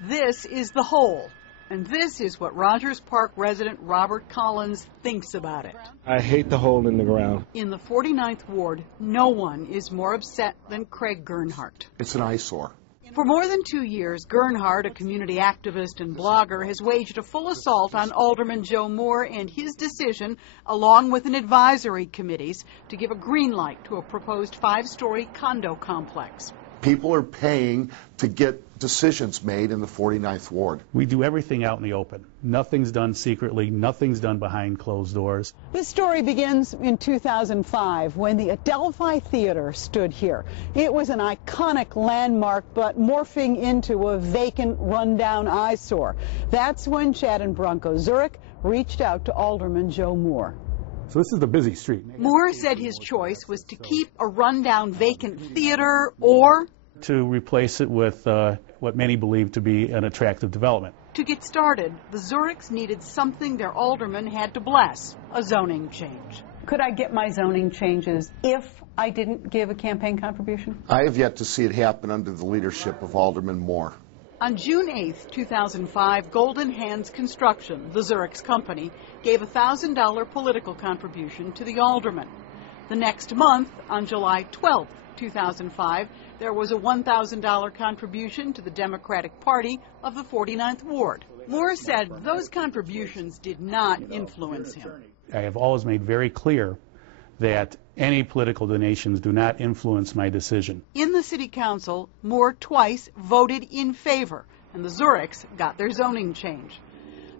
This is the hole, and this is what Rogers Park resident Robert Collins thinks about it. I hate the hole in the ground. In the 49th Ward, no one is more upset than Craig Gernhardt. It's an eyesore. For more than 2 years, Gernhardt, a community activist and blogger, has waged a full assault on Alderman Joe Moore and his decision, along with an advisory committees, to give a green light to a proposed 5-story condo complex. People are paying to get decisions made in the 49th Ward. We do everything out in the open. Nothing's done secretly. Nothing's done behind closed doors. This story begins in 2005 when the Adelphi Theater stood here. It was an iconic landmark, but morphing into a vacant, rundown eyesore. That's when Chad and Bronco Zurich reached out to Alderman Joe Moore. So this is the busy street. Moore said his choice was to keep a rundown vacant theater or to replace it with what many believe to be an attractive development. To get started, the Zurichs needed something their alderman had to bless, a zoning change. Could I get my zoning changes if I didn't give a campaign contribution? I have yet to see it happen under the leadership of Alderman Moore. On June 8, 2005, Golden Hands Construction, the Zurichs company, gave a $1,000 political contribution to the alderman. The next month, on July 12, 2005, there was a $1,000 contribution to the Democratic Party of the 49th Ward. Moore said those contributions did not influence him. I have always made very clear that any political donations do not influence my decision. In the city council, Moore twice voted in favor, and the Zurichs got their zoning change.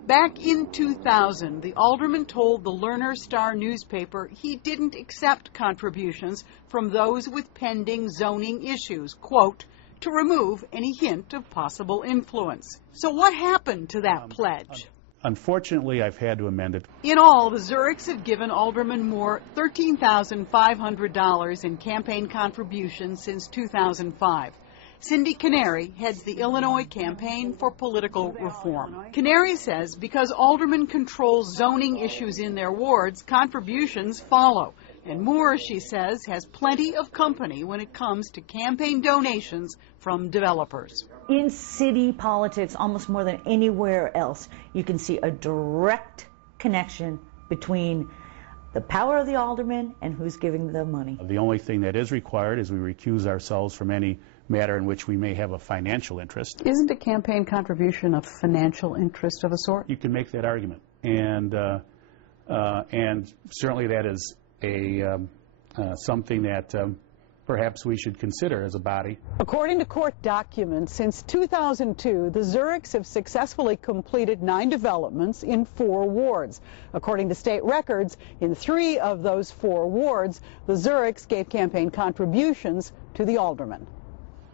Back in 2000, the alderman told the Lerner Star newspaper he didn't accept contributions from those with pending zoning issues, quote, to remove any hint of possible influence. So what happened to that pledge? Unfortunately, I've had to amend it. In all, the Zurichs have given Alderman Moore $13,500 in campaign contributions since 2005. Cindy Canary heads the Illinois Campaign for Political Reform. Canary says because aldermen control zoning issues in their wards, contributions follow. And Moore, she says, has plenty of company when it comes to campaign donations from developers. In city politics, almost more than anywhere else, you can see a direct connection between the power of the alderman and who's giving the money. The only thing that is required is we recuse ourselves from any matter in which we may have a financial interest. Isn't a campaign contribution a financial interest of a sort? You can make that argument, and certainly that is a something that perhaps we should consider as a body. According to court documents, since 2002, the Zurichs have successfully completed 9 developments in 4 wards. According to state records, in 3 of those 4 wards, the Zurichs gave campaign contributions to the alderman.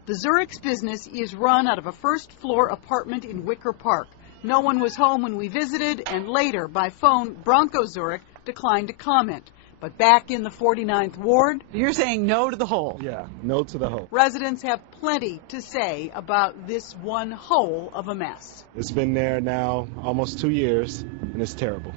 The Zurichs business is run out of a first-floor apartment in Wicker Park. No one was home when we visited, and later, by phone, Bronco Zurich declined to comment. But back in the 49th Ward, you're saying no to the hole. Yeah, no to the hole. Residents have plenty to say about this one hole of a mess. It's been there now almost 2 years, and it's terrible.